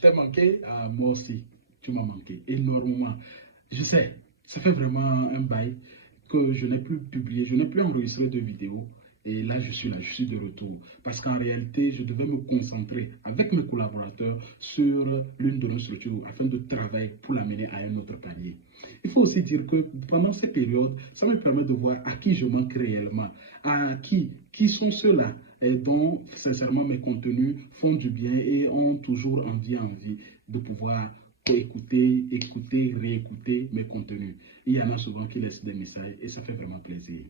t'ai manqué, moi aussi, tu m'as manqué énormément. Je sais, ça fait vraiment un bail que je n'ai plus publié, je n'ai plus enregistré de vidéos. Et là, je suis de retour. Parce qu'en réalité, je devais me concentrer avec mes collaborateurs sur l'une de nos structures afin de travailler pour l'amener à un autre palier. Il faut aussi dire que pendant ces périodes, ça me permet de voir à qui je manque réellement, à qui sont ceux-là dont, sincèrement, mes contenus font du bien et ont toujours envie de pouvoir écouter, réécouter mes contenus. Il y en a souvent qui laissent des messages et ça fait vraiment plaisir.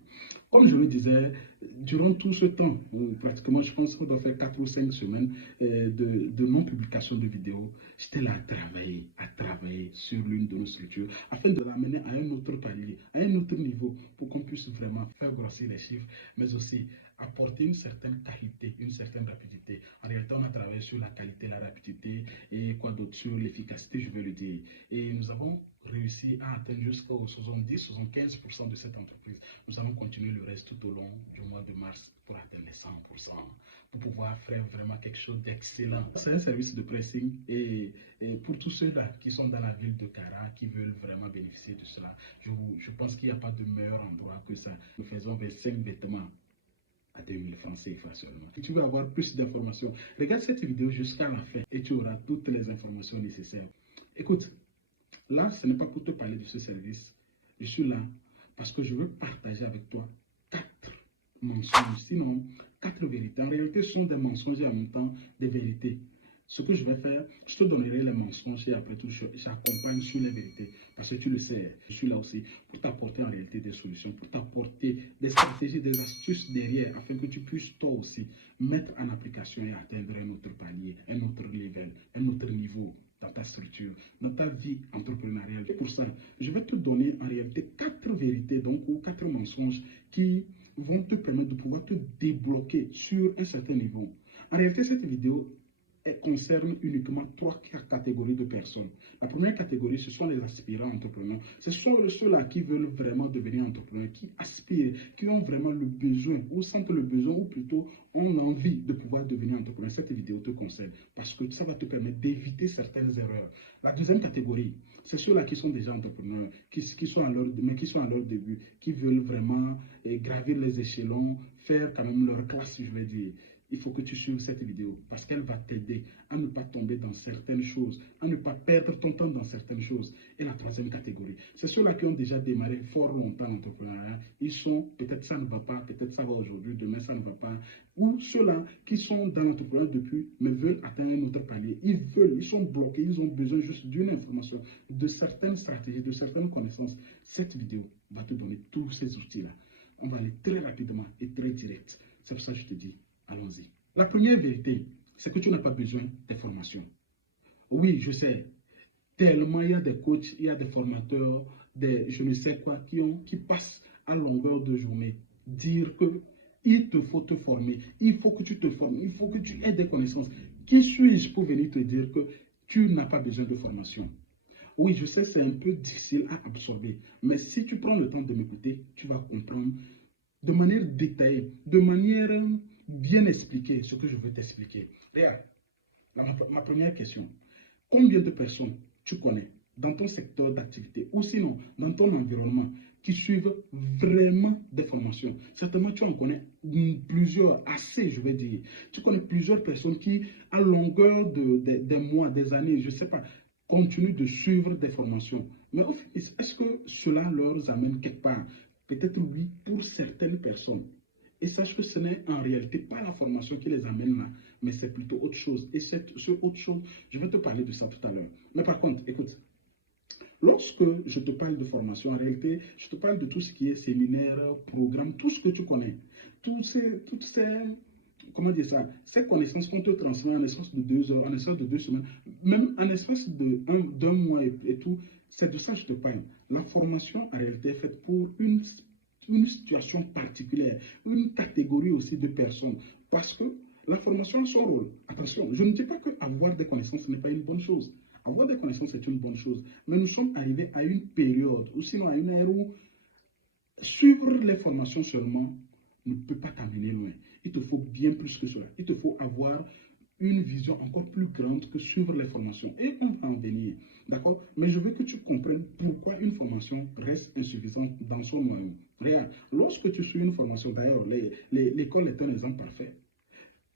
Comme je le disais, durant tout ce temps, pratiquement je pense qu'on doit faire 4 ou 5 semaines de non-publication de vidéos, j'étais là à travailler sur l'une de nos structures afin de l'amener à un autre palier, à un autre niveau pour qu'on puisse vraiment faire grossir les chiffres, mais aussi apporter une certaine qualité, une certaine rapidité. En réalité, on a travaillé sur la qualité, la rapidité et quoi d'autre, sur l'efficacité, je veux le dire. Et nous avons réussi à atteindre jusqu'au 70-75% de cette entreprise. Nous allons continuer le reste tout au long du mois de mars pour atteindre les 100%, pour pouvoir faire vraiment quelque chose d'excellent. C'est un service de pressing et pour tous ceux-là qui sont dans la ville de Kara, qui veulent vraiment bénéficier de cela, je pense qu'il n'y a pas de meilleur endroit que ça. Nous faisons 25 vêtements à 2000 francs CFA seulement. Si tu veux avoir plus d'informations, regarde cette vidéo jusqu'à la fin et tu auras toutes les informations nécessaires. Écoute, là, ce n'est pas pour te parler de ce service. Je suis là parce que je veux partager avec toi 4 mensonges, sinon 4 vérités. En réalité, ce sont des mensonges et en même temps des vérités. Ce que je vais faire, je te donnerai les mensonges et après tout, j'accompagne sur les vérités. Parce que tu le sais, je suis là aussi pour t'apporter en réalité des solutions, pour t'apporter des stratégies, des astuces derrière, afin que tu puisses toi aussi mettre en application et atteindre un autre palier, un autre level, un autre niveau dans ta structure, dans ta vie entrepreneuriale. Et pour ça, je vais te donner en réalité 4 vérités, donc, ou 4 mensonges qui vont te permettre de pouvoir te débloquer sur un certain niveau. En réalité, cette vidéo concerne uniquement 3 catégories de personnes. La première catégorie, ce sont les aspirants entrepreneurs. Ce sont ceux-là qui veulent vraiment devenir entrepreneurs, qui aspirent, qui ont vraiment le besoin, ou sentent le besoin, ou plutôt ont envie de pouvoir devenir entrepreneur. Cette vidéo te concerne parce que ça va te permettre d'éviter certaines erreurs. La deuxième catégorie, c'est ceux-là qui sont déjà entrepreneurs, qui sont à leur début, qui veulent vraiment gravir les échelons, faire quand même leur classe, je vais dire. Il faut que tu suives cette vidéo parce qu'elle va t'aider à ne pas tomber dans certaines choses, à ne pas perdre ton temps dans certaines choses. Et la troisième catégorie, c'est ceux-là qui ont déjà démarré fort longtemps l'entrepreneuriat. Ils sont, peut-être ça ne va pas, peut-être ça va aujourd'hui, demain ça ne va pas. Ou ceux-là qui sont dans l'entrepreneuriat depuis, mais veulent atteindre un autre palier. Ils sont bloqués, ils ont besoin juste d'une information, de certaines stratégies, de certaines connaissances. Cette vidéo va te donner tous ces outils-là. On va aller très rapidement et très direct. C'est pour ça que je te dis, allons-y. La première vérité, c'est que tu n'as pas besoin de formation. Oui, je sais, tellement il y a des coachs, il y a des formateurs, des je ne sais quoi, qui passent à longueur de journée dire que il te faut te former, il faut que tu te formes, il faut que tu aies des connaissances. Qui suis-je pour venir te dire que tu n'as pas besoin de formation? Oui, je sais, c'est un peu difficile à absorber, mais si tu prends le temps de m'écouter, tu vas comprendre de manière détaillée, de manière bien expliquée ce que je veux t'expliquer. Regarde, ma première question, combien de personnes tu connais dans ton secteur d'activité ou sinon dans ton environnement qui suivent vraiment des formations? Certainement, tu en connais plusieurs, assez, je vais dire. Tu connais plusieurs personnes qui, à longueur des mois, des années, je ne sais pas, continuent de suivre des formations. Mais au final, est-ce que cela leur amène quelque part? Peut-être oui pour certaines personnes. Et sache que ce n'est en réalité pas la formation qui les amène là, mais c'est plutôt autre chose. Et ce autre chose, je vais te parler de ça tout à l'heure. Mais par contre, écoute, lorsque je te parle de formation, en réalité, je te parle de tout ce qui est séminaire, programme, tout ce que tu connais. Toutes ces comment dire ça, ces connaissances qu'on te transmet en espace de 2 heures, en espace de 2 semaines, même en espace d'un mois et tout, c'est de ça que je te parle. La formation, en réalité, est faite pour une situation particulière, une catégorie aussi de personnes. Parce que la formation a son rôle. Attention, je ne dis pas qu'avoir des connaissances n'est pas une bonne chose. Avoir des connaissances est une bonne chose. Mais nous sommes arrivés à une période, ou sinon à une ère où suivre les formations seulement ne peut pas t'amener loin. Il te faut bien plus que cela. Il te faut avoir une vision encore plus grande que suivre les formations. Et on va en venir, d'accord? Mais je veux que tu comprennes pourquoi une formation reste insuffisante dans son moyen. Regarde, lorsque tu suis une formation, d'ailleurs, l'école est un exemple parfait.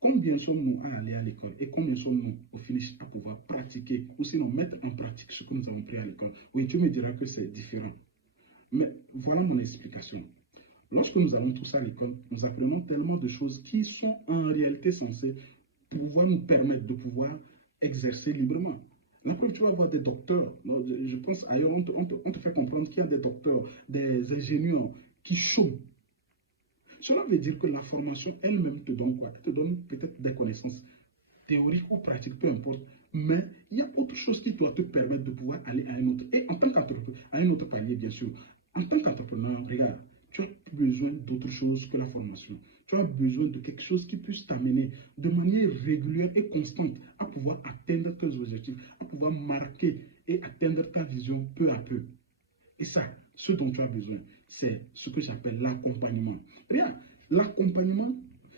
Combien sommes-nous à aller à l'école et combien sommes-nous au finish à pouvoir pratiquer ou sinon mettre en pratique ce que nous avons pris à l'école? Oui, tu me diras que c'est différent. Mais voilà mon explication. Lorsque nous allons tous à l'école, nous apprenons tellement de choses qui sont en réalité censées pouvoir nous permettre de pouvoir exercer librement. La preuve, tu vas avoir des docteurs. Je pense ailleurs, on te fait comprendre qu'il y a des docteurs, des ingénieurs qui chôment. Cela veut dire que la formation elle-même te donne quoi? Elle te donne peut-être des connaissances théoriques ou pratiques, peu importe. Mais il y a autre chose qui doit te permettre de pouvoir aller à un autre. Et en tant qu'entrepreneur, à un autre palier, bien sûr. En tant qu'entrepreneur, regarde, tu as besoin d'autre chose que la formation. Tu as besoin de quelque chose qui puisse t'amener de manière régulière et constante à pouvoir atteindre tes objectifs, à pouvoir marquer et atteindre ta vision peu à peu. Et ça, ce dont tu as besoin, c'est ce que j'appelle l'accompagnement. Regarde, l'accompagnement,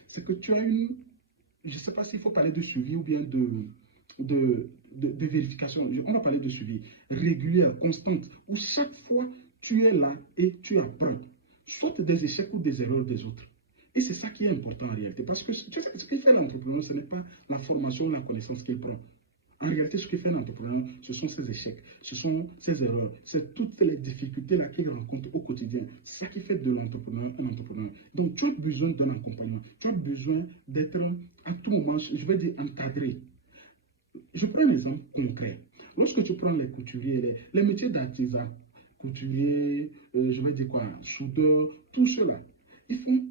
c'est que tu as une, je ne sais pas s'il faut parler de suivi ou bien de vérification. On va parler de suivi régulière, constante, où chaque fois tu es là et tu apprends, soit des échecs ou des erreurs des autres. Et c'est ça qui est important en réalité. Parce que tu sais, ce qui fait l'entrepreneur, ce n'est pas la formation ou la connaissance qu'il prend. En réalité, ce qui fait un entrepreneur, ce sont ses échecs, ce sont ses erreurs, c'est toutes les difficultés-là qu'il rencontre au quotidien. C'est ça qui fait de l'entrepreneur un entrepreneur. Donc, tu as besoin d'un accompagnement. Tu as besoin d'être à tout moment, je vais dire, encadré. Je prends un exemple concret. Lorsque tu prends les couturiers, les métiers d'artisan, couturier, je vais dire quoi, soudeur, tout cela, ils font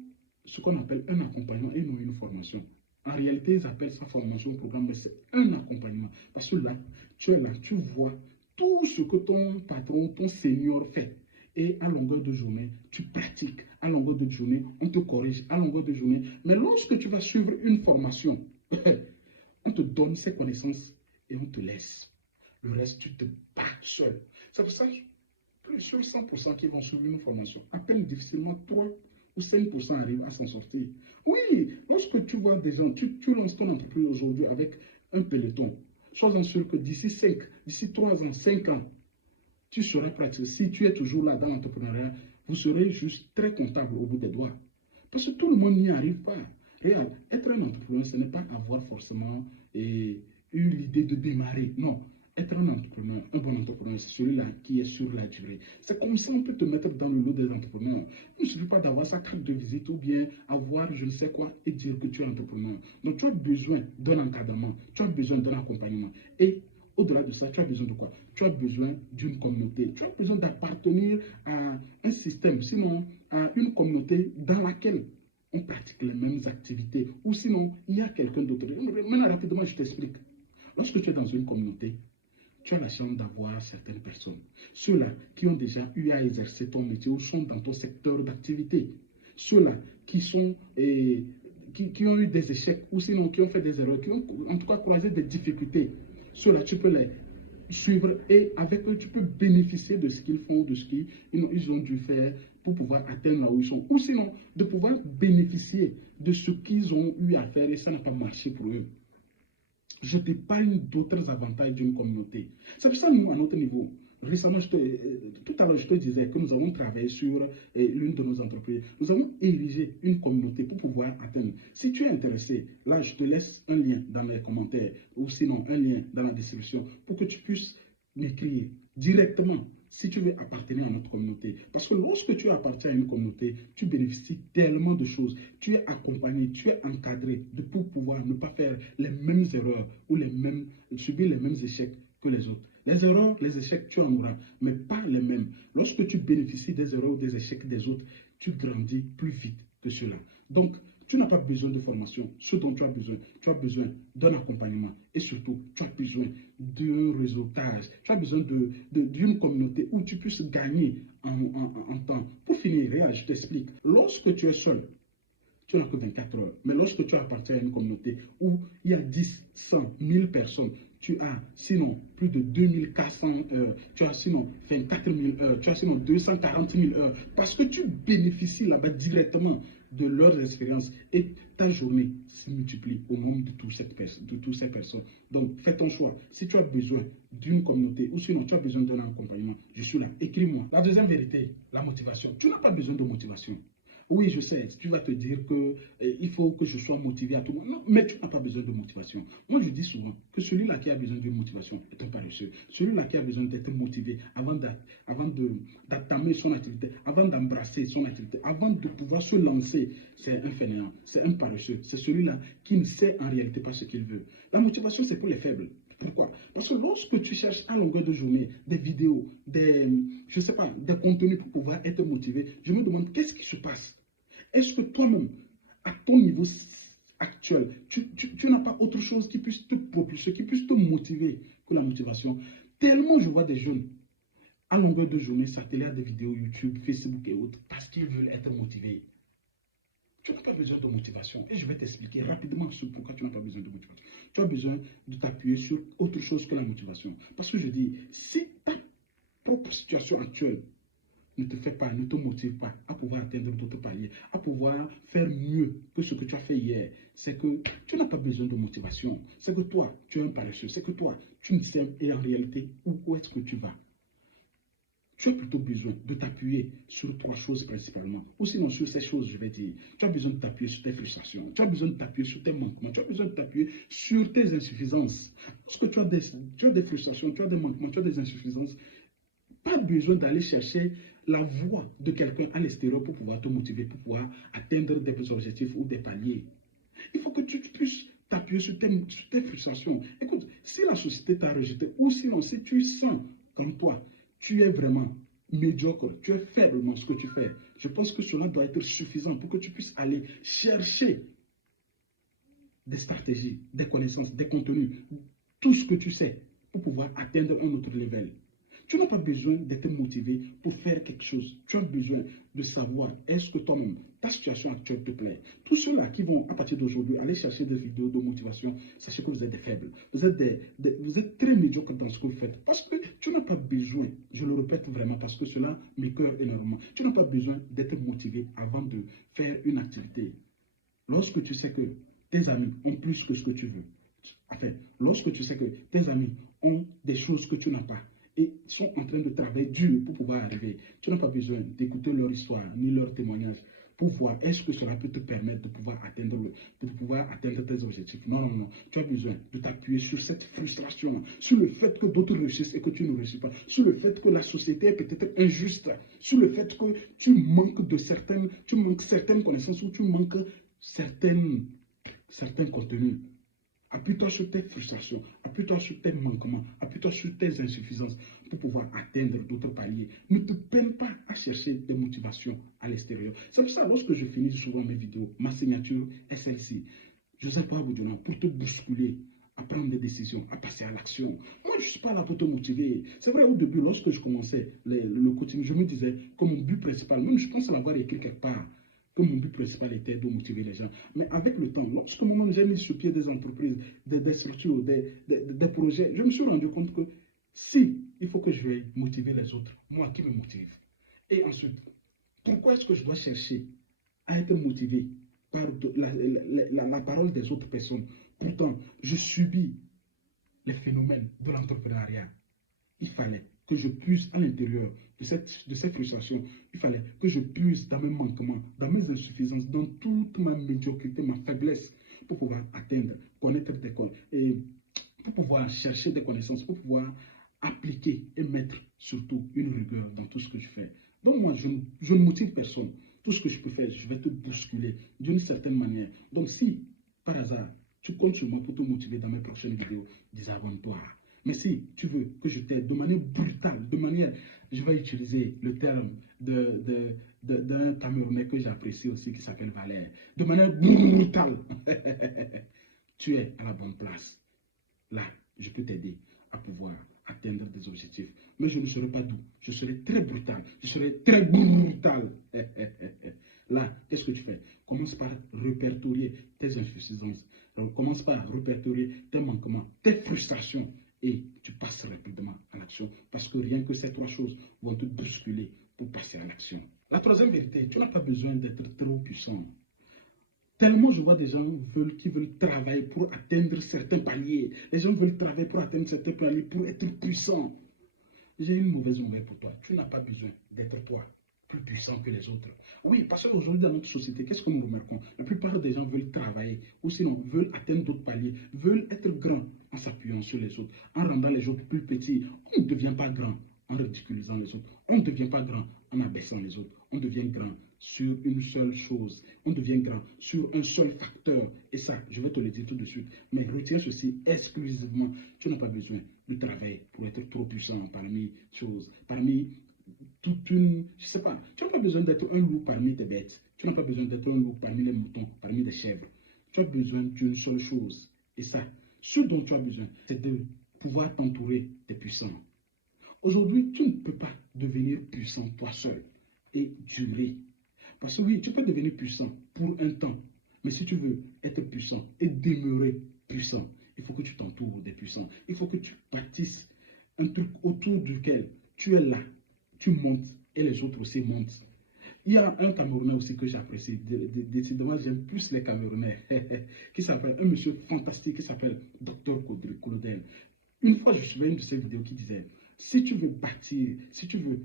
ce qu'on appelle un accompagnement et non une formation. En réalité, ils appellent ça formation au programme, mais c'est un accompagnement. Parce que là, tu es là, tu vois tout ce que ton patron, ton senior fait. Et à longueur de journée, tu pratiques. À longueur de journée, on te corrige. À longueur de journée. Mais lorsque tu vas suivre une formation, on te donne ces connaissances et on te laisse. Le reste, tu te bats seul. C'est pour ça que plus sur 100% qui vont suivre une formation, à peine difficilement 3 ou 5% arrivent à s'en sortir. Oui, lorsque tu vois des gens, tu lances ton entreprise aujourd'hui avec un peloton, sois-en sûr que d'ici 3 ans, 5 ans, tu seras pratique. Si tu es toujours là dans l'entrepreneuriat, vous serez juste très comptable au bout des doigts. Parce que tout le monde n'y arrive pas. Regarde, être un entrepreneur, ce n'est pas avoir forcément eu l'idée de démarrer. Non. Être un entrepreneur, un bon entrepreneur, c'est celui-là qui est sur la durée. C'est comme ça qu'on peut te mettre dans le lot des entrepreneurs. Il ne suffit pas d'avoir sa carte de visite ou bien avoir je ne sais quoi et dire que tu es entrepreneur. Donc tu as besoin d'un encadrement, tu as besoin d'un accompagnement. Et au-delà de ça, tu as besoin de quoi? Tu as besoin d'une communauté. Tu as besoin d'appartenir à un système, sinon à une communauté dans laquelle on pratique les mêmes activités. Ou sinon, il y a quelqu'un d'autre. Maintenant, rapidement, je t'explique. Lorsque tu es dans une communauté, tu as la chance d'avoir certaines personnes. Ceux-là qui ont déjà eu à exercer ton métier ou sont dans ton secteur d'activité. Ceux-là qui sont qui ont eu des échecs ou sinon qui ont fait des erreurs, qui ont en tout cas croisé des difficultés. Ceux-là, tu peux les suivre et avec eux, tu peux bénéficier de ce qu'ils font, de ce qu'ils ont dû faire pour pouvoir atteindre là où ils sont. Ou sinon, de pouvoir bénéficier de ce qu'ils ont eu à faire et ça n'a pas marché pour eux. Je t'épargne d'autres avantages d'une communauté. C'est pour ça, nous, à notre niveau, récemment, tout à l'heure, je te disais que nous avons travaillé sur l'une de nos entreprises. Nous avons érigé une communauté pour pouvoir atteindre. Si tu es intéressé, là, je te laisse un lien dans les commentaires ou sinon un lien dans la description pour que tu puisses m'écrire directement si tu veux appartenir à notre communauté. Parce que lorsque tu appartiens à une communauté, tu bénéficies tellement de choses. Tu es accompagné, tu es encadré pour pouvoir ne pas faire les mêmes erreurs ou subir les mêmes échecs que les autres. Les erreurs, les échecs, tu en auras, mais pas les mêmes. Lorsque tu bénéficies des erreurs ou des échecs des autres, tu grandis plus vite que cela. Donc, tu n'as pas besoin de formation. Ce dont tu as besoin d'un accompagnement. Et surtout, tu as besoin d'un réseautage. Tu as besoin d'une communauté où tu puisses gagner en temps. Pour finir, regarde, je t'explique. Lorsque tu es seul, tu n'as que 24 heures. Mais lorsque tu appartiens à une communauté où il y a 10, 100, 1000 personnes, tu as sinon plus de 2400 heures, tu as sinon 24 000 heures, tu as sinon 240 000 heures, parce que tu bénéficies là-bas directement de leurs expériences et ta journée se multiplie au nombre de toutes ces personnes. Donc, fais ton choix. Si tu as besoin d'une communauté ou sinon tu as besoin d'un accompagnement, je suis là. Écris-moi. La deuxième vérité, la motivation. Tu n'as pas besoin de motivation. Oui, je sais, tu vas te dire il faut que je sois motivé à tout moment. Non, mais tu n'as pas besoin de motivation. Moi, je dis souvent que celui-là qui a besoin d'une motivation est un paresseux. Celui-là qui a besoin d'être motivé avant d'attamer son activité, avant d'embrasser son activité, avant de pouvoir se lancer, c'est un fainéant, c'est un paresseux. C'est celui-là qui ne sait en réalité pas ce qu'il veut. La motivation, c'est pour les faibles. Pourquoi? Parce que lorsque tu cherches à longueur de journée des vidéos, je sais pas, des contenus pour pouvoir être motivé, je me demande qu'est-ce qui se passe? Est-ce que toi-même, à ton niveau actuel, tu n'as pas autre chose qui puisse te propulser, qui puisse te motiver que la motivation? Tellement je vois des jeunes à longueur de journée s'atteler à des vidéos YouTube, Facebook et autres parce qu'ils veulent être motivés. Tu n'as pas besoin de motivation. Et je vais t'expliquer rapidement sur pourquoi tu n'as pas besoin de motivation. Tu as besoin de t'appuyer sur autre chose que la motivation. Parce que je dis, si ta propre situation actuelle ne te fait pas, ne te motive pas à pouvoir atteindre d'autres paliers, à pouvoir faire mieux que ce que tu as fait hier, c'est que tu n'as pas besoin de motivation. C'est que toi, tu es un paresseux. C'est que toi, tu ne sais et en réalité où est-ce que tu vas. Tu as plutôt besoin de t'appuyer sur trois choses principalement. Ou sinon sur ces choses, je vais dire. Tu as besoin de t'appuyer sur tes frustrations. Tu as besoin de t'appuyer sur tes manquements. Tu as besoin de t'appuyer sur tes insuffisances. Parce que tu as des frustrations, tu as des manquements, tu as des insuffisances. Pas besoin d'aller chercher la voix de quelqu'un à l'extérieur pour pouvoir te motiver, pour pouvoir atteindre des objectifs ou des paliers. Il faut que tu puisses t'appuyer sur tes frustrations. Écoute, si la société t'a rejeté ou sinon si tu sens comme toi, tu es vraiment médiocre, tu es faible dans ce que tu fais, je pense que cela doit être suffisant pour que tu puisses aller chercher des stratégies, des connaissances, des contenus, tout ce que tu sais pour pouvoir atteindre un autre level. Tu n'as pas besoin d'être motivé pour faire quelque chose. Tu as besoin de savoir est-ce que toi-même, ta situation actuelle te plaît. Tous ceux-là qui vont, à partir d'aujourd'hui, aller chercher des vidéos de motivation, sachez que vous êtes des faibles. Vous êtes très médiocres dans ce que vous faites. Parce que tu n'as pas besoin, je le répète vraiment, parce que cela m'écoeure énormément, tu n'as pas besoin d'être motivé avant de faire une activité. Lorsque tu sais que tes amis ont plus que ce que tu veux, enfin, lorsque tu sais que tes amis ont des choses que tu n'as pas, et sont en train de travailler dur pour pouvoir arriver. Tu n'as pas besoin d'écouter leur histoire ni leur témoignage pour voir est-ce que cela peut te permettre de pouvoir atteindre tes objectifs. Non, non, non. Tu as besoin de t'appuyer sur cette frustration, sur le fait que d'autres réussissent et que tu ne réussis pas, sur le fait que la société est peut-être injuste, sur le fait que tu manques certaines connaissances ou tu manques certains contenus. Appuie-toi sur tes frustrations, appuie-toi sur tes manquements, appuie-toi sur tes insuffisances pour pouvoir atteindre d'autres paliers. Ne te peine pas à chercher des motivations à l'extérieur. C'est pour ça, lorsque je finis souvent mes vidéos, ma signature est celle-ci. Joseph Boudjona, pour te bousculer, à prendre des décisions, à passer à l'action. Moi, je ne suis pas là pour te motiver. C'est vrai, au début, lorsque je commençais le coaching, je me disais que mon but principal, même je pense l'avoir écrit quelque part, que mon but principal était de motiver les gens. Mais avec le temps, lorsque moi j'ai mis sur pied des entreprises, des structures, des projets, je me suis rendu compte que si il faut que je vais motiver les autres, moi qui me motive. Et ensuite, pourquoi est-ce que je dois chercher à être motivé par la parole des autres personnes? Pourtant, je subis les phénomènes de l'entrepreneuriat. Il fallait que je puisse à l'intérieur de cette frustration, il fallait que je puisse dans mes manquements, dans mes insuffisances, dans toute ma médiocrité, ma faiblesse, pour pouvoir atteindre, connaître des codes, et pour pouvoir chercher des connaissances, pour pouvoir appliquer et mettre surtout une rigueur dans tout ce que je fais. Donc moi, je ne motive personne. Tout ce que je peux faire, je vais te bousculer d'une certaine manière. Donc si, par hasard, tu comptes sur moi pour te motiver dans mes prochaines vidéos, désabonne-toi. Mais si tu veux que je t'aide de manière brutale, de manière, je vais utiliser le terme d'un Camerounais que j'apprécie aussi, qui s'appelle Valère, de manière brutale, tu es à la bonne place. Là, je peux t'aider à pouvoir atteindre des objectifs. Mais je ne serai pas doux, je serai très brutal, je serai très brutal. Là, qu'est-ce que tu fais? Commence par répertorier tes insuffisances. Donc, commence par répertorier tes manquements, tes frustrations. Et tu passes rapidement à l'action. Parce que rien que ces trois choses vont te bousculer pour passer à l'action. La troisième vérité, tu n'as pas besoin d'être trop puissant. Tellement je vois des gens qui veulent travailler pour atteindre certains paliers. Les gens veulent travailler pour atteindre certains paliers, pour être puissants. J'ai une mauvaise nouvelle pour toi. Tu n'as pas besoin d'être toi plus puissant que les autres. Oui, parce qu'aujourd'hui dans notre société, qu'est-ce que nous remarquons? La plupart des gens veulent travailler ou sinon veulent atteindre d'autres paliers, veulent être grands en s'appuyant sur les autres, en rendant les autres plus petits. On ne devient pas grand en ridiculisant les autres. On ne devient pas grand en abaissant les autres. On devient grand sur une seule chose. On devient grand sur un seul facteur. Et ça, je vais te le dire tout de suite. Mais retiens ceci exclusivement. Tu n'as pas besoin de travailler pour être trop puissant parmi choses, parmi toute une... Je sais pas. Tu n'as pas besoin d'être un loup parmi tes bêtes. Tu n'as pas besoin d'être un loup parmi les moutons, parmi les chèvres. Tu as besoin d'une seule chose. Et ça, ce dont tu as besoin, c'est de pouvoir t'entourer des puissants. Aujourd'hui, tu ne peux pas devenir puissant toi seul et durer. Parce que oui, tu peux devenir puissant pour un temps. Mais si tu veux être puissant et demeurer puissant, il faut que tu t'entoures des puissants. Il faut que tu bâtisses un truc autour duquel tu es là, tu montes et les autres aussi montent. Il y a un Camerounais aussi que j'apprécie. Décidément, j'aime plus les Camerounais. Qui s'appelle, un monsieur fantastique qui s'appelle Dr Claudel. Une fois, je suivais une de ses vidéos qui disait, si tu veux bâtir, si tu veux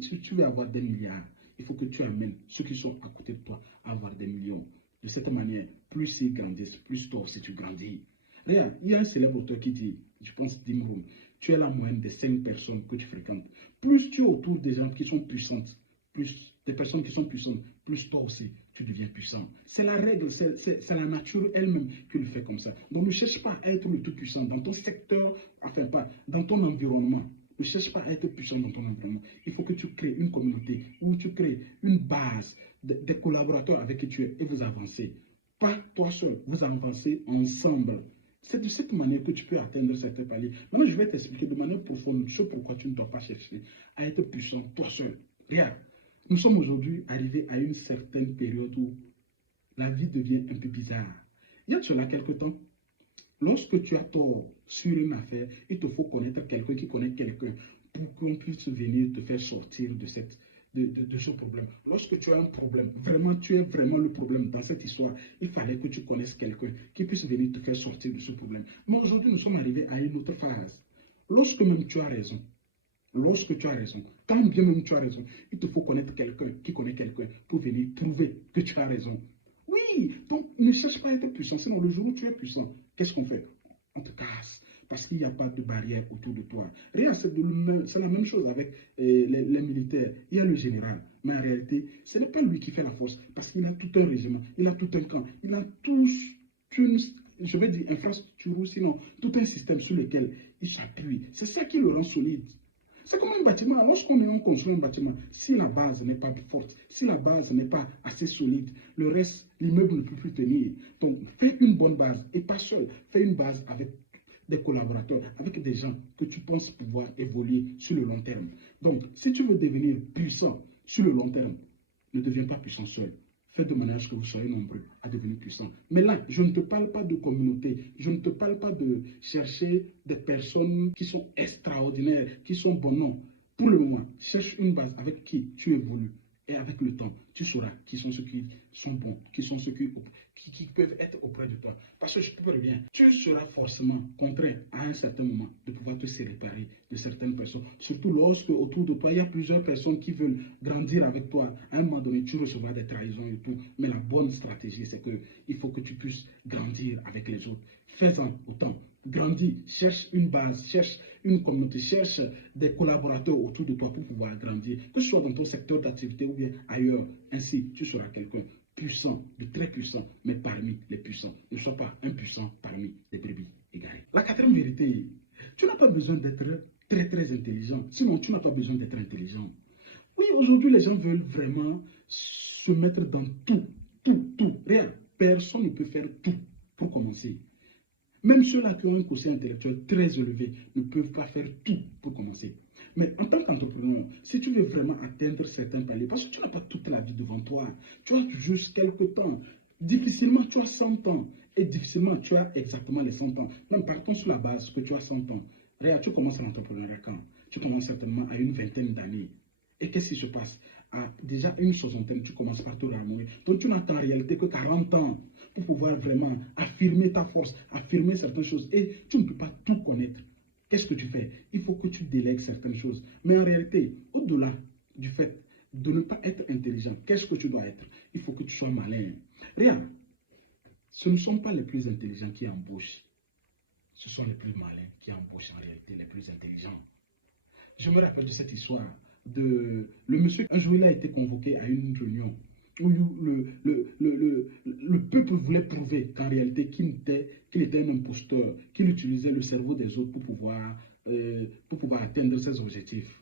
si tu veux avoir des milliards, il faut que tu amènes ceux qui sont à côté de toi à avoir des millions. De cette manière, plus ils grandissent, plus toi aussi tu grandis. Regarde, il y a un célèbre auteur qui dit, je pense Dimroum, tu es la moyenne des 5 personnes que tu fréquentes. Plus tu es autour des gens qui sont puissantes, plus des personnes qui sont puissantes, plus toi aussi tu deviens puissant. C'est la règle, c'est la nature elle-même qui le fait comme ça. Donc ne cherche pas à être le tout puissant dans ton secteur, enfin pas, dans ton environnement. Ne cherche pas à être puissant dans ton environnement. Il faut que tu crées une communauté où tu crées une base, des collaborateurs avec qui tu es et vous avancez. Pas toi seul, vous avancez ensemble. C'est de cette manière que tu peux atteindre certains paliers. Maintenant, je vais t'expliquer de manière profonde ce pourquoi tu ne dois pas chercher à être puissant toi seul. Regarde, nous sommes aujourd'hui arrivés à une certaine période où la vie devient un peu bizarre. Il y a de cela quelque temps, lorsque tu as tort sur une affaire, il te faut connaître quelqu'un qui connaît quelqu'un pour qu'on puisse venir te faire sortir de ce problème. Lorsque tu as un problème, vraiment, tu es vraiment le problème dans cette histoire, il fallait que tu connaisses quelqu'un qui puisse venir te faire sortir de ce problème. Mais aujourd'hui, nous sommes arrivés à une autre phase. Lorsque même tu as raison, quand bien même tu as raison, il te faut connaître quelqu'un qui connaît quelqu'un pour venir prouver que tu as raison. Oui, donc ne cherche pas à être puissant, sinon le jour où tu es puissant, qu'est-ce qu'on fait? On te casse, parce qu'il n'y a pas de barrière autour de toi. Rien, c'est la même chose avec les militaires. Il y a le général, mais en réalité, ce n'est pas lui qui fait la force, parce qu'il a tout un régiment, il a tout un camp, il a tout une, je vais dire, infrastructure, ou sinon tout un système sur lequel il s'appuie. C'est ça qui le rend solide. C'est comme un bâtiment. Lorsqu'on construit un bâtiment, si la base n'est pas forte, si la base n'est pas assez solide, le reste, l'immeuble ne peut plus tenir. Donc, fais une bonne base et pas seul. Fais une base avec des collaborateurs, avec des gens que tu penses pouvoir évoluer sur le long terme. Donc, si tu veux devenir puissant sur le long terme, ne deviens pas puissant seul. Faites de manière à ce que vous soyez nombreux à devenir puissants. Mais là, je ne te parle pas de communauté. Je ne te parle pas de chercher des personnes qui sont extraordinaires, qui sont bons. Non. Pour le moment, cherche une base avec qui tu évolues. Et avec le temps, tu sauras qui sont ceux qui sont bons, qui sont ceux qui peuvent être auprès de toi. Parce que je te préviens, tu seras forcément contraint à un certain moment de pouvoir te séparer de certaines personnes. Surtout lorsque autour de toi, il y a plusieurs personnes qui veulent grandir avec toi. À un moment donné, tu recevras des trahisons et tout. Mais la bonne stratégie, c'est qu'il faut que tu puisses grandir avec les autres. Fais-en autant. Grandis, cherche une base, cherche une communauté, cherche des collaborateurs autour de toi pour pouvoir grandir, que ce soit dans ton secteur d'activité ou bien ailleurs. Ainsi, tu seras quelqu'un puissant, de très puissant, mais parmi les puissants. Ne sois pas un puissant parmi les brebis égarées. La quatrième vérité, tu n'as pas besoin d'être très intelligent, sinon tu n'as pas besoin d'être intelligent. Oui, aujourd'hui, les gens veulent vraiment se mettre dans tout. Rien, personne ne peut faire tout pour commencer. Même ceux-là qui ont un quotient intellectuel très élevé ne peuvent pas faire tout pour commencer. Mais en tant qu'entrepreneur, si tu veux vraiment atteindre certains paliers, parce que tu n'as pas toute la vie devant toi, tu as juste quelques temps. Difficilement, tu as 100 ans. Et difficilement, tu as exactement les 100 ans. Même partons sur la base que tu as 100 ans. Regarde, tu commences l'entrepreneuriat quand? Tu commences certainement à une vingtaine d'années. Et qu'est-ce qui se passe? À déjà une soixantaine, tu commences par te ramouiller. Donc tu n'as qu'en réalité que 40 ans pour pouvoir vraiment affirmer ta force, affirmer certaines choses. Et tu ne peux pas tout connaître. Qu'est-ce que tu fais? Il faut que tu délègues certaines choses. Mais en réalité, au-delà du fait de ne pas être intelligent, qu'est-ce que tu dois être? Il faut que tu sois malin. Regarde, ce ne sont pas les plus intelligents qui embauchent. Ce sont les plus malins qui embauchent en réalité, les plus intelligents. Je me rappelle de cette histoire de le monsieur. Un jour, il a été convoqué à une réunion où le peuple voulait prouver qu'en réalité, qu'il était un imposteur, qu'il utilisait le cerveau des autres pour pouvoir atteindre ses objectifs.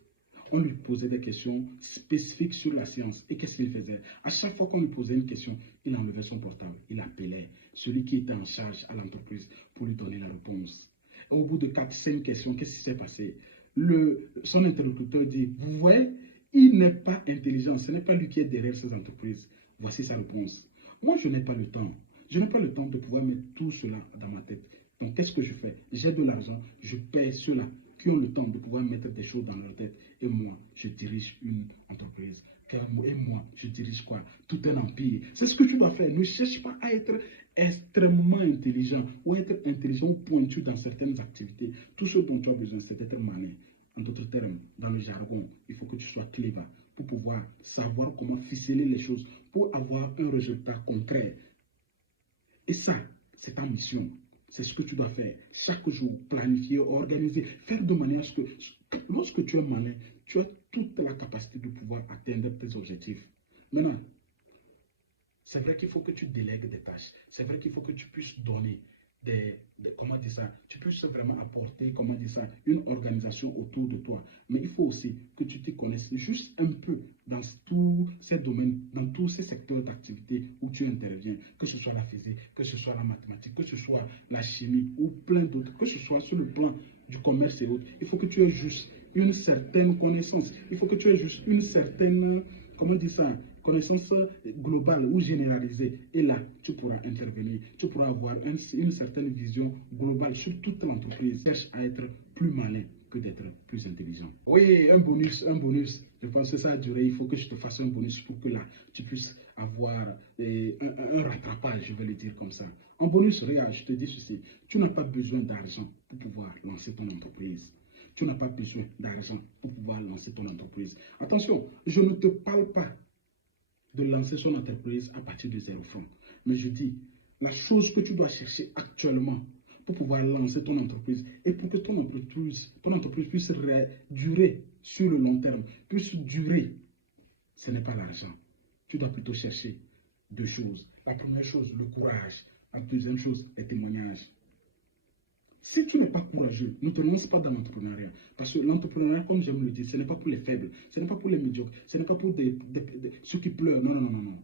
On lui posait des questions spécifiques sur la science. Et qu'est-ce qu'il faisait? À chaque fois qu'on lui posait une question, il enlevait son portable. Il appelait celui qui était en charge à l'entreprise pour lui donner la réponse. Et au bout de 4-5 questions, qu'est-ce qui s'est passé? Son interlocuteur dit, vous voyez, il n'est pas intelligent. Ce n'est pas lui qui est derrière ces entreprises. Voici sa réponse. Moi, je n'ai pas le temps. Je n'ai pas le temps de pouvoir mettre tout cela dans ma tête. Donc, qu'est-ce que je fais? J'ai de l'argent, je paie ceux-là qui ont le temps de pouvoir mettre des choses dans leur tête. Et moi, je dirige une entreprise. Et moi, je dirige quoi? Tout un empire. C'est ce que tu dois faire. Ne cherche pas à être extrêmement intelligent ou être intelligent ou pointu dans certaines activités. Tout ce dont tu as besoin, c'est d'être malin. En d'autres termes, dans le jargon, il faut que tu sois clever pour pouvoir savoir comment ficeler les choses, pour avoir un résultat concret. Et ça, c'est ta mission. C'est ce que tu dois faire chaque jour, planifier, organiser, faire de manière à ce que lorsque tu es malin, tu as toute la capacité de pouvoir atteindre tes objectifs. Maintenant, c'est vrai qu'il faut que tu délègues des tâches. C'est vrai qu'il faut que tu puisses donner comment dire ça, tu puisses vraiment apporter, comment dire ça, une organisation autour de toi. Mais il faut aussi que tu te connaisses juste un peu dans tous ces domaines, dans tous ces secteurs d'activité où tu interviens, que ce soit la physique, que ce soit la mathématique, que ce soit la chimie ou plein d'autres, que ce soit sur le plan du commerce et autres. Il faut que tu aies juste une certaine connaissance. Il faut que tu aies juste une certaine, comment dire ça, connaissance globale ou généralisée. Et là, tu pourras intervenir. Tu pourras avoir une certaine vision globale sur toute l'entreprise. Cherche à être plus malin que d'être plus intelligent. Oui, un bonus, un bonus. Je pense que ça a duré. Il faut que je te fasse un bonus pour que là, tu puisses avoir un rattrapage, je vais le dire comme ça. En bonus, regarde, je te dis ceci. Tu n'as pas besoin d'argent pour pouvoir lancer ton entreprise. Tu n'as pas besoin d'argent pour pouvoir lancer ton entreprise. Attention, je ne te parle pas de lancer son entreprise à partir de 0 francs. Mais je dis, la chose que tu dois chercher actuellement pour pouvoir lancer ton entreprise et pour que ton entreprise puisse durer sur le long terme, puisse durer, ce n'est pas l'argent. Tu dois plutôt chercher deux choses. La première chose, le courage. La deuxième chose, les témoignages. Si tu n'es pas courageux, ne te lance pas dans l'entrepreneuriat. Parce que l'entrepreneuriat, comme j'aime le dire, ce n'est pas pour les faibles, ce n'est pas pour les médiocres, ce n'est pas pour ceux qui pleurent. Non, non, non, non, non.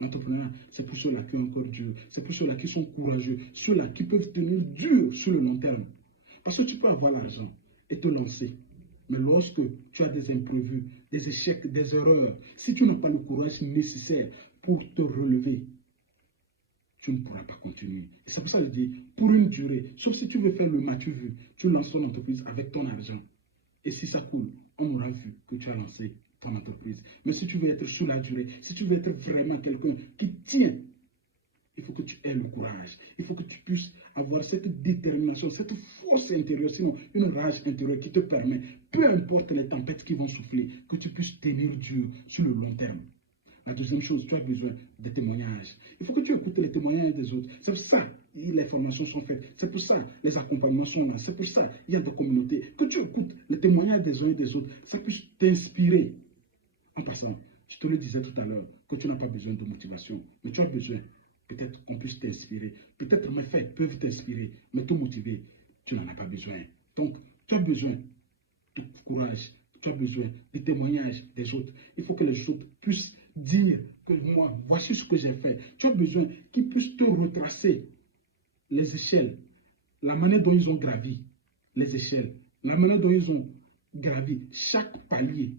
L'entrepreneuriat, c'est pour ceux-là qui ont un corps dur, c'est pour ceux-là qui sont courageux, ceux-là qui peuvent tenir dur sur le long terme. Parce que tu peux avoir l'argent et te lancer. Mais lorsque tu as des imprévus, des échecs, des erreurs, si tu n'as pas le courage nécessaire pour te relever, tu ne pourras pas continuer. Et c'est pour ça que je dis, pour une durée, sauf si tu veux faire le matu vu, tu lances ton entreprise avec ton argent. Et si ça coule, on aura vu que tu as lancé ton entreprise. Mais si tu veux être sur la durée, si tu veux être vraiment quelqu'un qui tient, il faut que tu aies le courage. Il faut que tu puisses avoir cette détermination, cette force intérieure, sinon une rage intérieure qui te permet, peu importe les tempêtes qui vont souffler, que tu puisses tenir dur sur le long terme. La deuxième chose, tu as besoin de témoignages. Il faut que tu écoutes les témoignages des autres. C'est pour ça que les formations sont faites. C'est pour ça que les accompagnements sont là. C'est pour ça qu'il y a des communautés. Que tu écoutes les témoignages des uns et des autres, ça puisse t'inspirer. En passant, je te le disais tout à l'heure, que tu n'as pas besoin de motivation, mais tu as besoin peut-être qu'on puisse t'inspirer. Peut-être mes faits peuvent t'inspirer, mais te motiver, tu n'en as pas besoin. Donc, tu as besoin de courage. Tu as besoin des témoignages des autres. Il faut que les autres puissent dire que moi, voici ce que j'ai fait. Tu as besoin qu'ils puissent te retracer les échelles, la manière dont ils ont gravi les échelles, la manière dont ils ont gravi chaque palier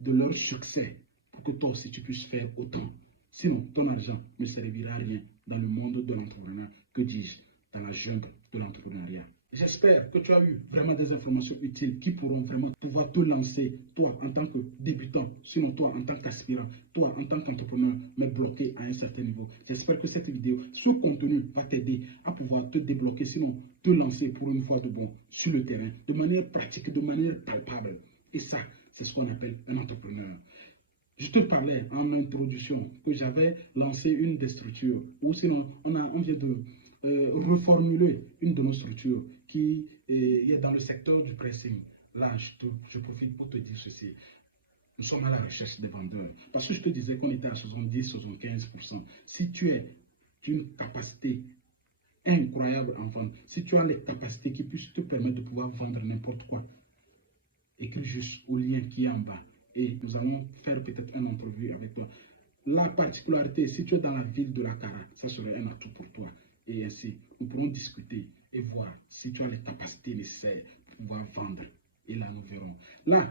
de leur succès pour que toi aussi tu puisses faire autant. Sinon, ton argent ne servira à rien dans le monde de l'entrepreneuriat. Que dis-je? Dans la jungle de l'entrepreneuriat. J'espère que tu as eu vraiment des informations utiles qui pourront vraiment pouvoir te lancer, toi en tant que débutant, sinon toi en tant qu'aspirant, toi en tant qu'entrepreneur, mais bloqué à un certain niveau. J'espère que cette vidéo, ce contenu va t'aider à pouvoir te débloquer, sinon te lancer pour une fois de bon sur le terrain, de manière pratique, de manière palpable. Et ça, c'est ce qu'on appelle un entrepreneur. Je te parlais en introduction que j'avais lancé une des structures, ou sinon on vient de reformuler une de nos structures qui est dans le secteur du pressing. Là, je profite pour te dire ceci. Nous sommes à la recherche des vendeurs. Parce que je te disais qu'on était à 70-75%. Si tu es d'une capacité incroyable en vente, si tu as les capacités qui puissent te permettre de pouvoir vendre n'importe quoi, écris juste au lien qui est en bas et nous allons faire peut-être une entrevue avec toi. La particularité, si tu es dans la ville de Lakara, ça serait un atout pour toi. Et ainsi, nous pourrons discuter et voir si tu as les capacités nécessaires pour pouvoir vendre. Et là, nous verrons. Là,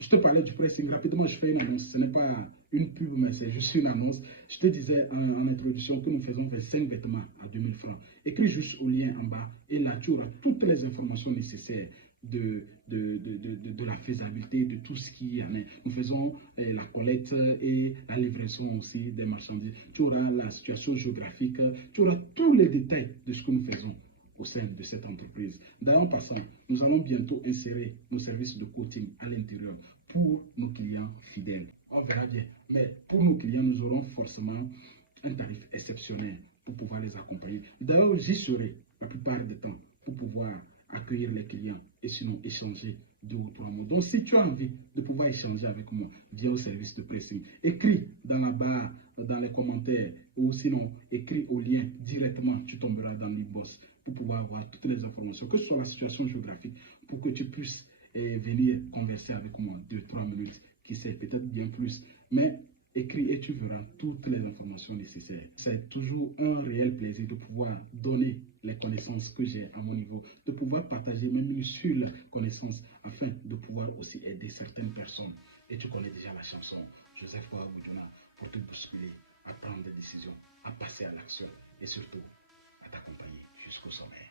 je te parlais du pressing. Rapidement, je fais une annonce. Ce n'est pas une pub, mais c'est juste une annonce. Je te disais en introduction que nous faisons 25 vêtements à 2000 francs. Écris juste au lien en bas. Et là, tu auras toutes les informations nécessaires de la faisabilité, de tout ce qui y en est. Nous faisons la collecte et la livraison aussi des marchandises. Tu auras la situation géographique. Tu auras tous les détails de ce que nous faisons au sein de cette entreprise. D'ailleurs, en passant, nous allons bientôt insérer nos services de coaching à l'intérieur pour nos clients fidèles. On verra bien. Mais pour nos clients, nous aurons forcément un tarif exceptionnel pour pouvoir les accompagner. D'ailleurs, j'y serai la plupart du temps pour pouvoir accueillir les clients et sinon échanger 2 ou 3 mots. Donc, si tu as envie de pouvoir échanger avec moi, viens au service de pressing. Écris dans la barre, dans les commentaires, ou sinon, écris au lien directement, tu tomberas dans l'inbox pour pouvoir avoir toutes les informations, que ce soit la situation géographique, pour que tu puisses venir converser avec moi 2-3 minutes, qui sait, peut-être bien plus. Mais écris et tu verras toutes les informations nécessaires. C'est toujours un réel plaisir de pouvoir donner les connaissances que j'ai à mon niveau, de pouvoir partager mes minuscules connaissances afin de pouvoir aussi aider certaines personnes. Et tu connais déjà la chanson Joseph Ouaboudjouna pour te bousculer à prendre des décisions, à passer à l'action et surtout à t'accompagner jusqu'au sommet.